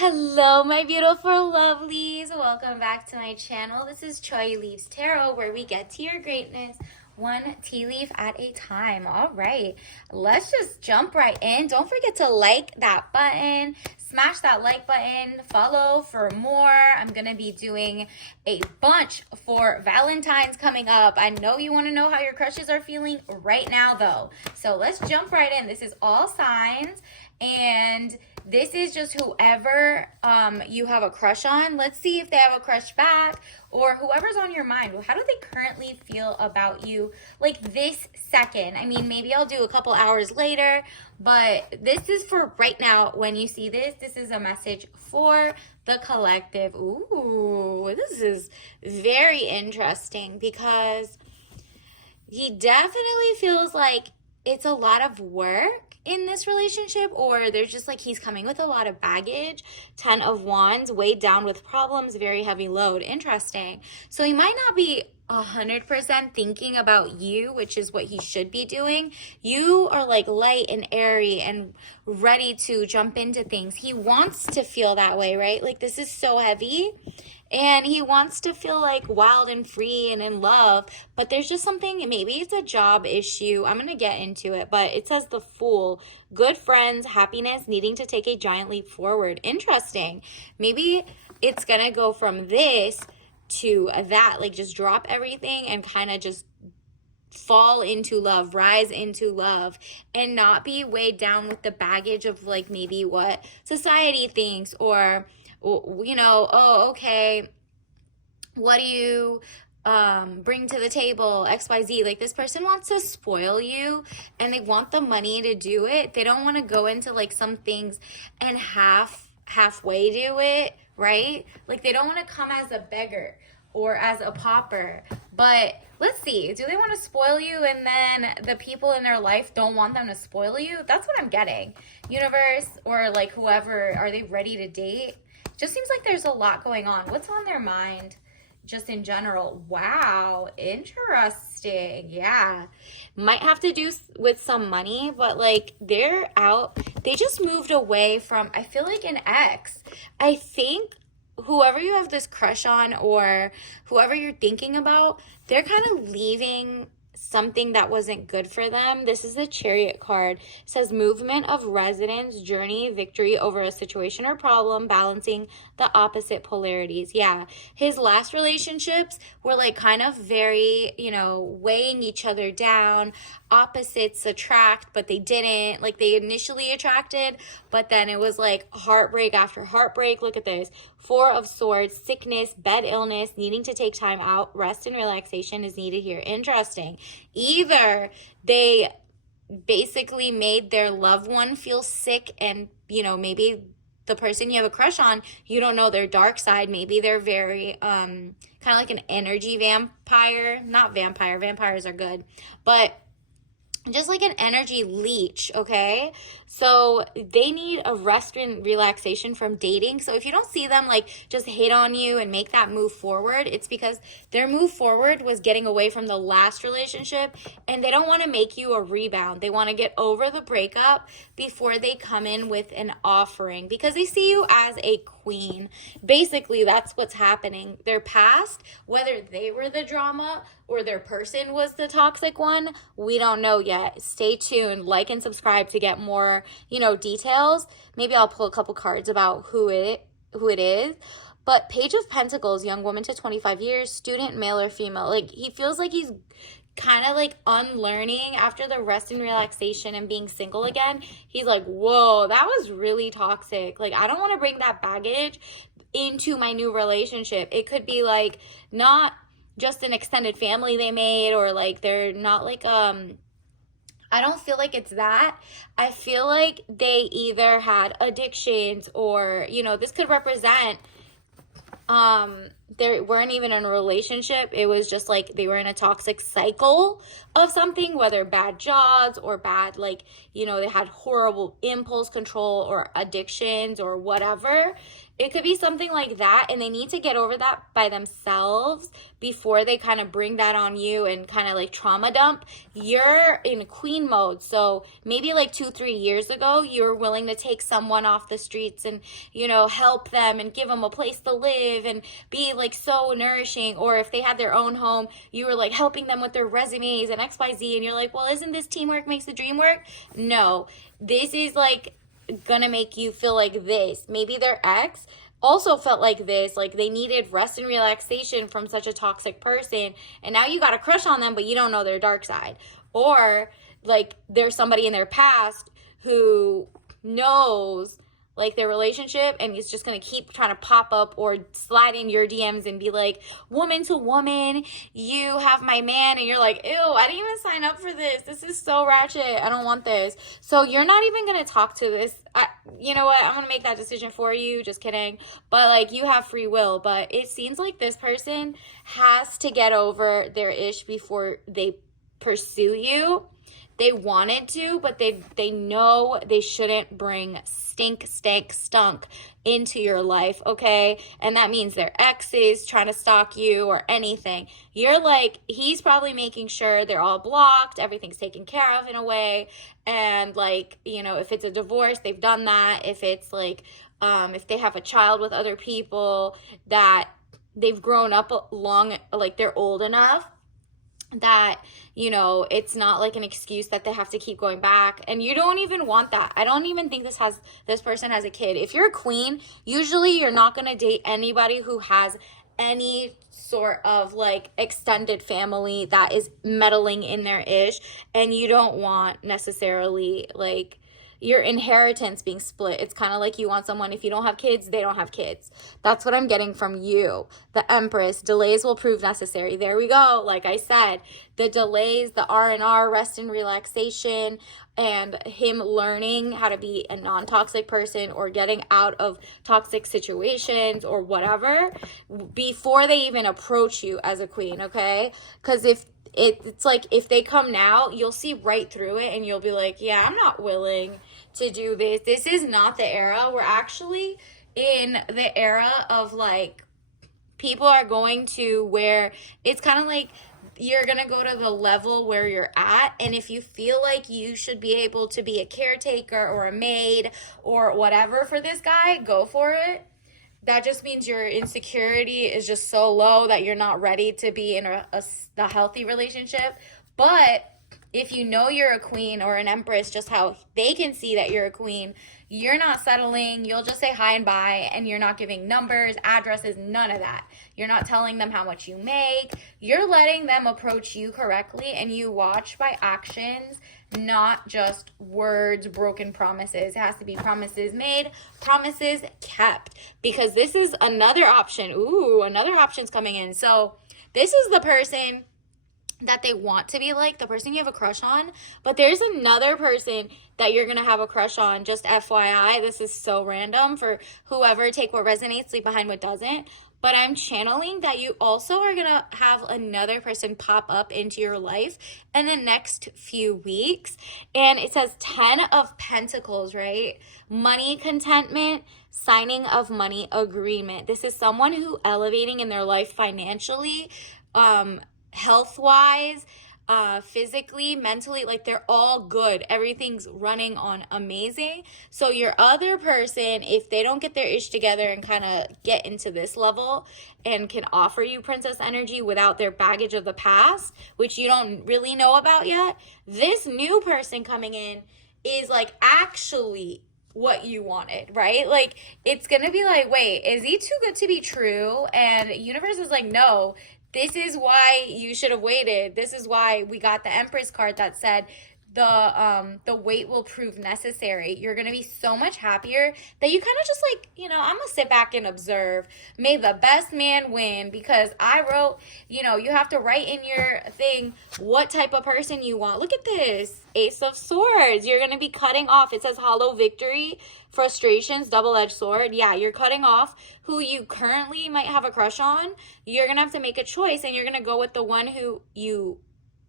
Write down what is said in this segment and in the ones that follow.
Hello, my beautiful lovelies. Welcome back to my channel. This is Choi Leaves Tarot, where we get to your greatness one tea leaf at a time. All right, let's just jump right in. Don't forget to like that button, smash that like button, follow for more. I'm going to be doing a bunch for Valentine's coming up. I know you want to know how your crushes are feeling right now, though. So let's jump right in. This is all signs, and this is just whoever you have a crush on. Let's see if they have a crush back or whoever's on your mind. How do they currently feel about you like this second? I mean, maybe I'll do a couple hours later, but this is for right now. When you see this, this is a message for the collective. Ooh, this is very interesting because he definitely feels like it's a lot of work in this relationship, or there's just like he's coming with a lot of baggage. 10 of Wands, weighed down with problems, very heavy load. Interesting. So he might not be 100% thinking about you, which is what he should be doing. You are like light and airy and ready to jump into things. He wants to feel that way, right? Like this is so heavy. And he wants to feel like wild and free and in love, but there's just something, maybe it's a job issue. I'm going to get into it, but it says the Fool, good friends, happiness, needing to take a giant leap forward. Interesting. Maybe it's going to go from this to that, like just drop everything and kind of just fall into love, rise into love, and not be weighed down with the baggage of like maybe what society thinks, or you know, oh, okay, what do you bring to the table, XYZ. Like this person wants to spoil you and they want the money to do it. They don't want to go into like some things and halfway do it, right? Like they don't want to come as a beggar or as a pauper. But let's see, do they want to spoil you and then the people in their life don't want them to spoil you? That's what I'm getting. Universe, or like whoever, are they ready to date? Just seems like there's a lot going on. What's on their mind just in general? Wow, interesting. Yeah. Might have to do with some money, but like they're out. They just moved away from, I feel like, an ex. I think whoever you have this crush on or whoever you're thinking about, they're kind of leaving something that wasn't good for them. This is the Chariot card. It says movement of resonance, journey, victory over a situation or problem, balancing the opposite polarities. Yeah, his last relationships were like kind of very, you know, weighing each other down. Opposites attract, but they didn't. Like they initially attracted, but then it was like heartbreak after heartbreak. Look at this. Four of Swords, sickness, bed illness, needing to take time out, rest and relaxation is needed here. Interesting. Either they basically made their loved one feel sick, and, you know, maybe the person you have a crush on, you don't know their dark side. Maybe they're very kind of like an energy vampire. Not vampire. Vampires are good. But just like an energy leech, okay? So they need a rest and relaxation from dating. So if you don't see them like just hit on you and make that move forward, it's because their move forward was getting away from the last relationship, and they don't want to make you a rebound. They want to get over the breakup before they come in with an offering, because they see you as a queen. Basically, that's what's happening. Their past, whether they were the drama or their person was the toxic one, we don't know yet. Stay tuned, like and subscribe to get more, you know, details. Maybe I'll pull a couple cards about who it is. But Page of Pentacles, young woman to 25 years, student, male or female. Like he feels like he's kind of like unlearning after the rest and relaxation and being single again. He's like, whoa, that was really toxic. Like I don't want to bring that baggage into my new relationship. It could be like not just an extended family they made, or like they're not like I don't feel like it's that. I feel like they either had addictions, or, you know, this could represent they weren't even in a relationship. It was just like they were in a toxic cycle of something, whether bad jobs or bad, like, you know, they had horrible impulse control or addictions or whatever. it could be something like that, and they need to get over that by themselves before they kind of bring that on you and kind of like trauma dump. You're in queen mode. So maybe like 2-3 years ago, you were willing to take someone off the streets and, you know, help them and give them a place to live and be like so nourishing. Or if they had their own home, you were like helping them with their resumes and XYZ. And you're like, well, isn't this teamwork makes the dream work? No, this is like gonna make you feel like this. Maybe their ex also felt like this, like they needed rest and relaxation from such a toxic person, and now you got a crush on them, but you don't know their dark side. Or like there's somebody in their past who knows like their relationship, and he's just gonna keep trying to pop up or slide in your DMs and be like, woman to woman, you have my man, and you're like, ew, I didn't even sign up for this. This is so ratchet. I don't want this. So you're not even gonna talk to this. You know what? I'm gonna make that decision for you. Just kidding. But like, you have free will. But it seems like this person has to get over their ish before they pursue you. They wanted to, but they know they shouldn't bring stunk into your life, okay? And that means their exes trying to stalk you or anything. You're like, he's probably making sure they're all blocked, everything's taken care of in a way. And like, you know, if it's a divorce, they've done that. If it's like, if they have a child with other people, that they've grown up long, like they're old enough that, you know, it's not like an excuse that they have to keep going back. And you don't even want that. I don't even think this person has a kid. If you're a queen, usually you're not going to date anybody who has any sort of like extended family that is meddling in their ish, and you don't want necessarily like your inheritance being split. It's kind of like you want someone, if you don't have kids, they don't have kids. That's what I'm getting from you. The Empress, delays will prove necessary. There we go. Like I said, the delays, the R&R, rest and relaxation, and him learning how to be a non-toxic person or getting out of toxic situations or whatever before they even approach you as a queen, okay? Because it's like, if they come now, you'll see right through it and you'll be like, yeah, I'm not willing to do this. This is not the era. We're actually in the era of like, people are going to where it's kind of like you're going to go to the level where you're at. And if you feel like you should be able to be a caretaker or a maid or whatever for this guy, go for it. That just means your insecurity is just so low that you're not ready to be in a healthy relationship. But if you know you're a queen or an empress, just how they can see that you're a queen, you're not settling. You'll just say hi and bye, and you're not giving numbers, addresses, none of that. You're not telling them how much you make. You're letting them approach you correctly, and you watch by actions, not just words, broken promises. It has to be promises made, promises kept, because this is another option. Ooh, another option's coming in. So this is the person that they want to be like, the person you have a crush on, but there's another person that you're gonna have a crush on. Just FYI, this is so random for whoever. Take what resonates, leave behind what doesn't. But I'm channeling that you also are gonna have another person pop up into your life in the next few weeks. And it says 10 of Pentacles, right? Money contentment, signing of money agreement. This is someone who elevating in their life financially, health-wise, physically, mentally, like they're all good. Everything's running on amazing. So your other person, if they don't get their ish together and kind of get into this level and can offer you princess energy without their baggage of the past, which you don't really know about yet, this new person coming in is like actually what you wanted, right? Like, it's gonna be like, wait, is he too good to be true? And universe is like, no, this is why you should have waited. This is why we got the Empress card that said the wait will prove necessary. You're going to be so much happier that you kind of just like, you know, I'm going to sit back and observe. May the best man win, because I wrote, you know, you have to write in your thing what type of person you want. Look at this. Ace of Swords. You're going to be cutting off. It says hollow victory, frustrations, double-edged sword. Yeah, you're cutting off who you currently might have a crush on. You're going to have to make a choice, and you're going to go with the one who you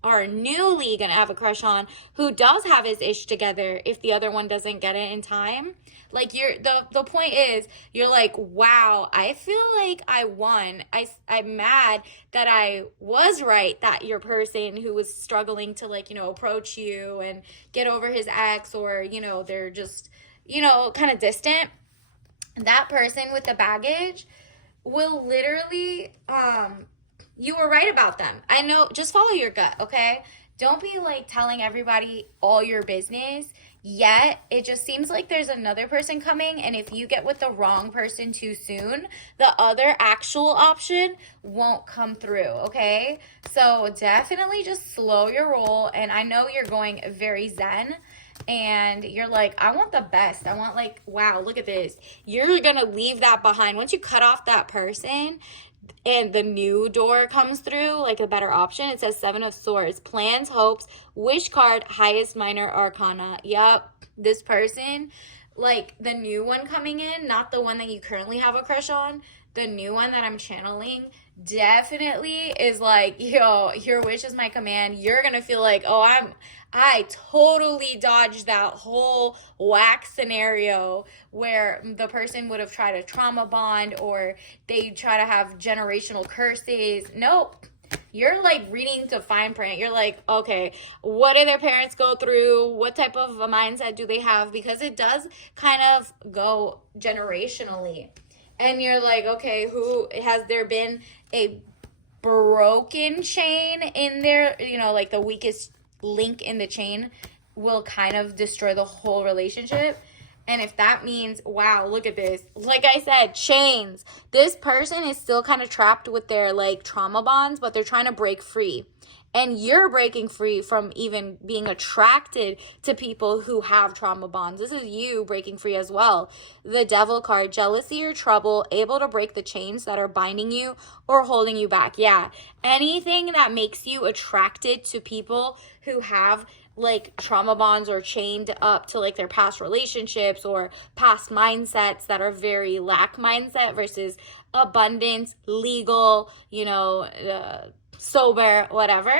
are newly gonna have a crush on, who does have his ish together if the other one doesn't get it in time. Like, the point is, you're like, wow, I feel like I won. I'm mad that I was right, that your person who was struggling to, like, approach you and get over his ex, or they're just kind of distant, that person with the baggage will literally, you were right about them. I know, just follow your gut, okay? Don't be like telling everybody all your business yet. It just seems like there's another person coming, and if you get with the wrong person too soon, the other actual option won't come through, okay? So definitely just slow your roll. And I know you're going very zen, and you're like, I want the best. I want, like, wow, look at this. You're gonna leave that behind. Once you cut off that person and the new door comes through, like a better option, it says Seven of Swords, plans, hopes, wish card, highest minor arcana. Yep, this person, like the new one coming in, not the one that you currently have a crush on, the new one that I'm channeling, definitely is like, yo, your wish is my command. You're gonna feel like, oh, I totally dodged that whole whack scenario where the person would have tried a trauma bond, or they try to have generational curses. Nope. You're like reading to fine print. You're like, okay, what do their parents go through? What type of a mindset do they have? Because it does kind of go generationally. And you're like, okay, has there been a broken chain in there? Like the weakest link in the chain will kind of destroy the whole relationship. And if that means, wow, look at this. Like I said, chains. This person is still kind of trapped with their like trauma bonds, but they're trying to break free. And you're breaking free from even being attracted to people who have trauma bonds. This is you breaking free as well. The Devil card, jealousy or trouble, able to break the chains that are binding you or holding you back. Yeah, anything that makes you attracted to people who have like trauma bonds or chained up to like their past relationships or past mindsets that are very lack mindset versus abundance, legal, sober, whatever.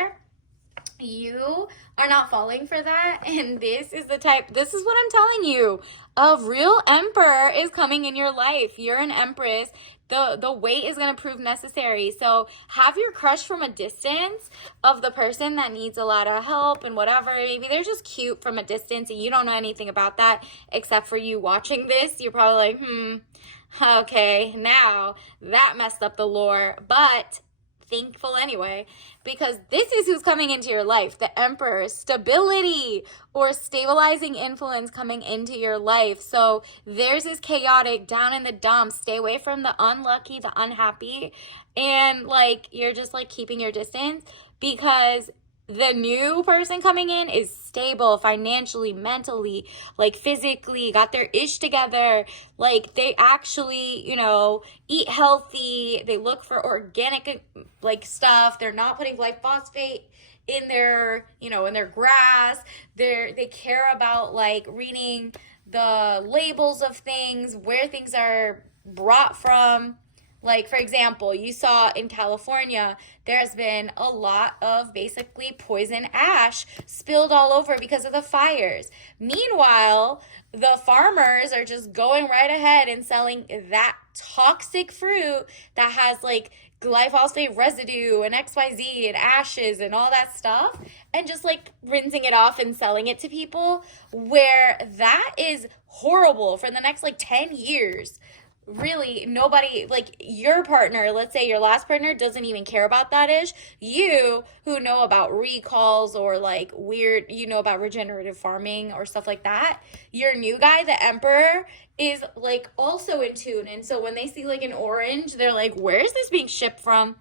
You are not falling for that. And this is what I'm telling you. A real emperor is coming in your life. You're an empress. The wait is going to prove necessary. So have your crush from a distance of the person that needs a lot of help and whatever. Maybe they're just cute from a distance and you don't know anything about that except for you watching this. You're probably like, okay, now that messed up the lore. But thankful anyway, because this is who's coming into your life. The Emperor, stability or stabilizing influence coming into your life. So theirs is chaotic, down in the dumps. Stay away from the unlucky, the unhappy, and like you're just like keeping your distance, because the new person coming in is stable financially, mentally, like physically, got their ish together. Like they actually, eat healthy. They look for organic like stuff. They're not putting glyphosate in their, in their grass. They care about like reading the labels of things, where things are brought from. Like, for example, you saw in California, there's been a lot of basically poison ash spilled all over because of the fires. Meanwhile, the farmers are just going right ahead and selling that toxic fruit that has like glyphosate residue and XYZ and ashes and all that stuff, and just like rinsing it off and selling it to people, where that is horrible for the next like 10 years. Really, nobody, like your partner, let's say your last partner doesn't even care about that ish. You, who know about recalls or like weird, about regenerative farming or stuff like that, your new guy, the Emperor, is like also in tune. And so when they see like an orange, they're like, where is this being shipped from?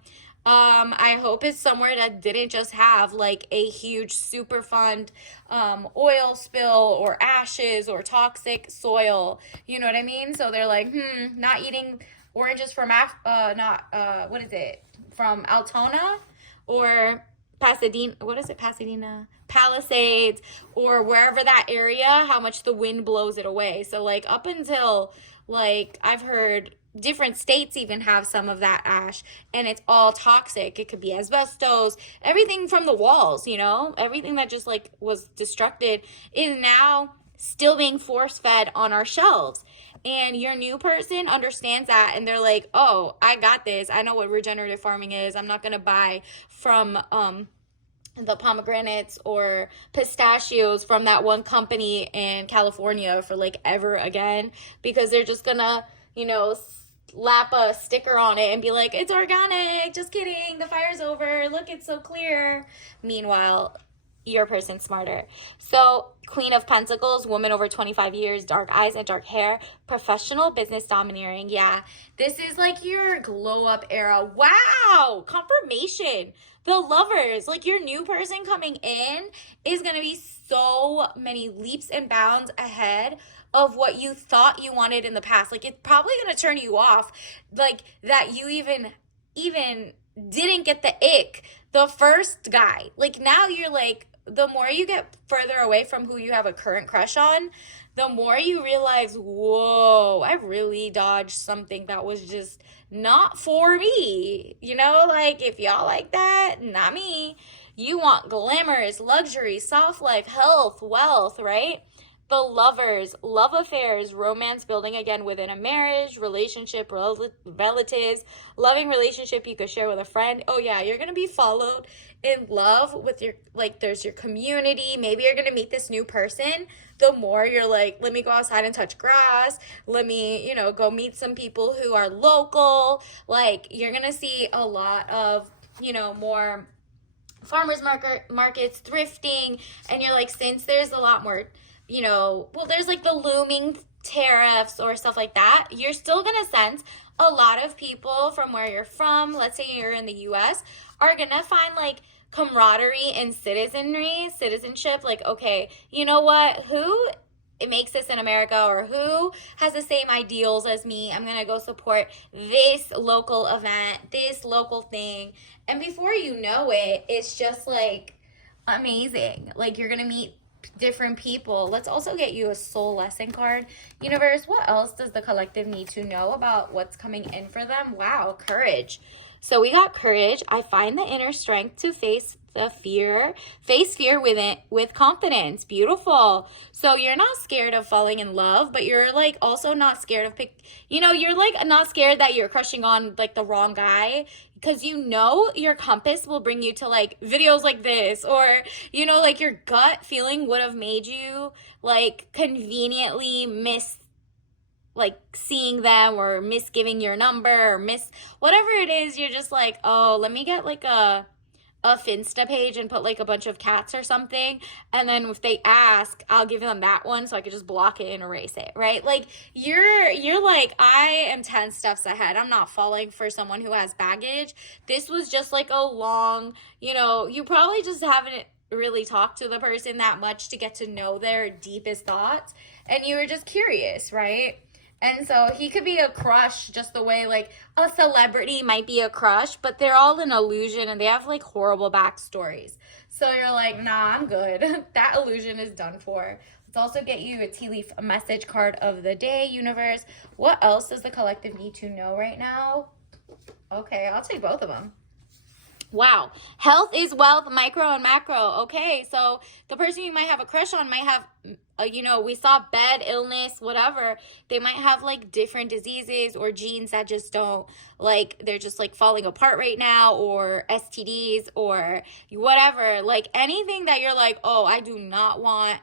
I hope it's somewhere that didn't just have like a huge super fund oil spill or ashes or toxic soil. You know what I mean? So they're like, not eating oranges from what is it? From Altona or Pasadena. What is it? Pasadena? Palisades, or wherever that area, how much the wind blows it away. So like up until like I've heard different states even have some of that ash, and it's all toxic. It could be asbestos, everything from the walls, you know, everything that just like was destructed is now still being force fed on our shelves. And your new person understands that, and they're like, oh, I got this. I know what regenerative farming is. I'm not going to buy from the pomegranates or pistachios from that one company in California for like ever again, because they're just gonna, you know, slap a sticker on it and be like, it's organic, just kidding, the fire's over, look, it's so clear. Meanwhile, your person's smarter. So, Queen of Pentacles, woman over 25 years, dark eyes and dark hair, professional, business domineering. Yeah, this is like your glow up era. Wow, confirmation. The Lovers, like your new person coming in is going to be so many leaps and bounds ahead of what you thought you wanted in the past. Like, it's probably going to turn you off, like that you even didn't get the ick the first guy. Like, now you're like, the more you get further away from who you have a current crush on, the more you realize, whoa, I really dodged something that was just not for me. You know, like, if y'all like that, not me. You want glamorous, luxury, soft life, health, wealth, right? The Lovers, love affairs, romance building again within a marriage, relationship, relatives, loving relationship you could share with a friend. Oh yeah, you're going to be followed in love with your, like, there's your community. Maybe you're going to meet this new person. The more you're like, let me go outside and touch grass. Let me, you know, go meet some people who are local. Like, you're going to see a lot of, you know, more farmers markets, thrifting. And you're like, since there's a lot more, you know, well, there's like the looming tariffs or stuff like that, you're still going to sense a lot of people from where you're from, let's say you're in the US, are going to find like camaraderie and citizenship. Like, okay, you know what? Who it makes this in America, or who has the same ideals as me? I'm going to go support this local event, this local thing. And before you know it, it's just like amazing. Like, you're going to meet different people. Let's also get you a soul lesson card. Universe, what else does the collective need to know about what's coming in for them? Wow, courage. So we got courage. I find the inner strength to face fear with confidence. Beautiful. So you're not scared of falling in love, but you're like also not scared of you're like not scared that you're crushing on like the wrong guy, because you know your compass will bring you to like videos like this, or you know, like your gut feeling would have made you like conveniently miss like seeing them, or misgiving your number, or miss whatever it is. You're just like, oh, let me get like a Finsta page and put like a bunch of cats or something, and then if they ask, I'll give them that one so I could just block it and erase it, right? Like, you're like, I am 10 steps ahead. I'm not falling for someone who has baggage. This was just like a long, you know, you probably just haven't really talked to the person that much to get to know their deepest thoughts, and you were just curious, right? And so he could be a crush just the way like a celebrity might be a crush, but they're all an illusion and they have like horrible backstories. So you're like, nah, I'm good. That illusion is done for. Let's also get you a tea leaf message card of the day, universe. What else does the collective need to know right now? Okay, I'll take both of them. Wow. Health is wealth, micro and macro. Okay, so the person you might have a crush on might have, you know, we saw bed, illness, whatever. They might have like different diseases or genes that just don't, like, they're just like falling apart right now, or STDs or whatever. Like, anything that you're like, oh, I do not want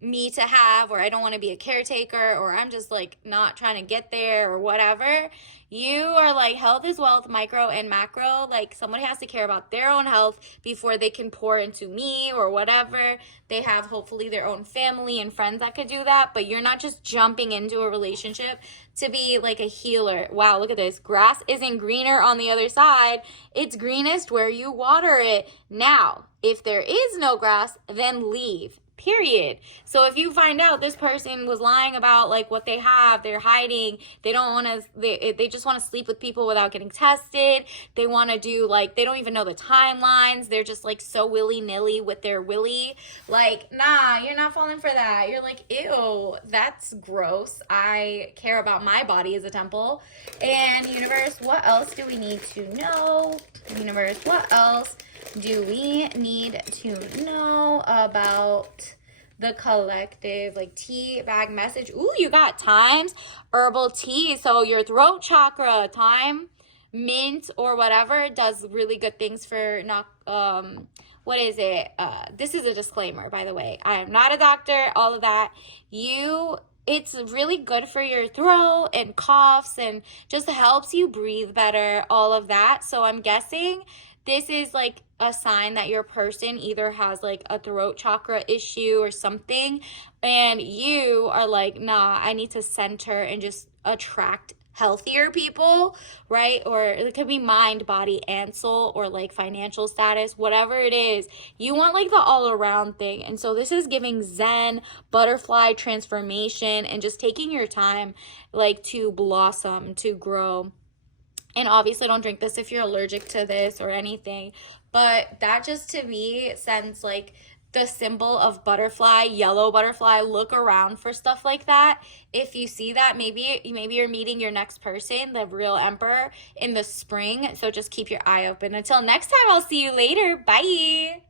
me to have, or I don't want to be a caretaker, or I'm just like not trying to get there, or whatever. You are like, health is wealth, micro and macro. Like, someone has to care about their own health before they can pour into me or whatever. They have hopefully their own family and friends that could do that, but you're not just jumping into a relationship to be like a healer. Wow, look at this. Grass isn't greener on the other side. It's greenest where you water it. Now, if there is no grass, then leave. period. So if you find out this person was lying about like what they have, they're hiding, they don't want to, they just want to sleep with people without getting tested, they want to do like, they don't even know the timelines, they're just like so willy-nilly with their willy, like, nah, you're not falling for that. You're like, ew, that's gross. I care about my body as a temple. And universe, what else do we need to know? Universe, what else do we need to know about the collective, like, tea bag message? Ooh, you got Thyme's herbal tea. So your throat chakra, thyme, mint, or whatever does really good things for not, what is it? This is a disclaimer, by the way. I am not a doctor, all of that. It's really good for your throat and coughs and just helps you breathe better, all of that. So I'm guessing this is like a sign that your person either has like a throat chakra issue or something, and you are like, nah, I need to center and just attract healthier people, right? Or it could be mind, body, and soul, or like financial status, whatever it is. You want like the all around thing. And so this is giving Zen, butterfly transformation, and just taking your time like to blossom, to grow. And obviously don't drink this if you're allergic to this or anything, but that just to me sends like the symbol of butterfly, yellow butterfly. Look around for stuff like that. If you see that, maybe you're meeting your next person, the real emperor, in the spring. So just keep your eye open. Until next time, I'll see you later. Bye.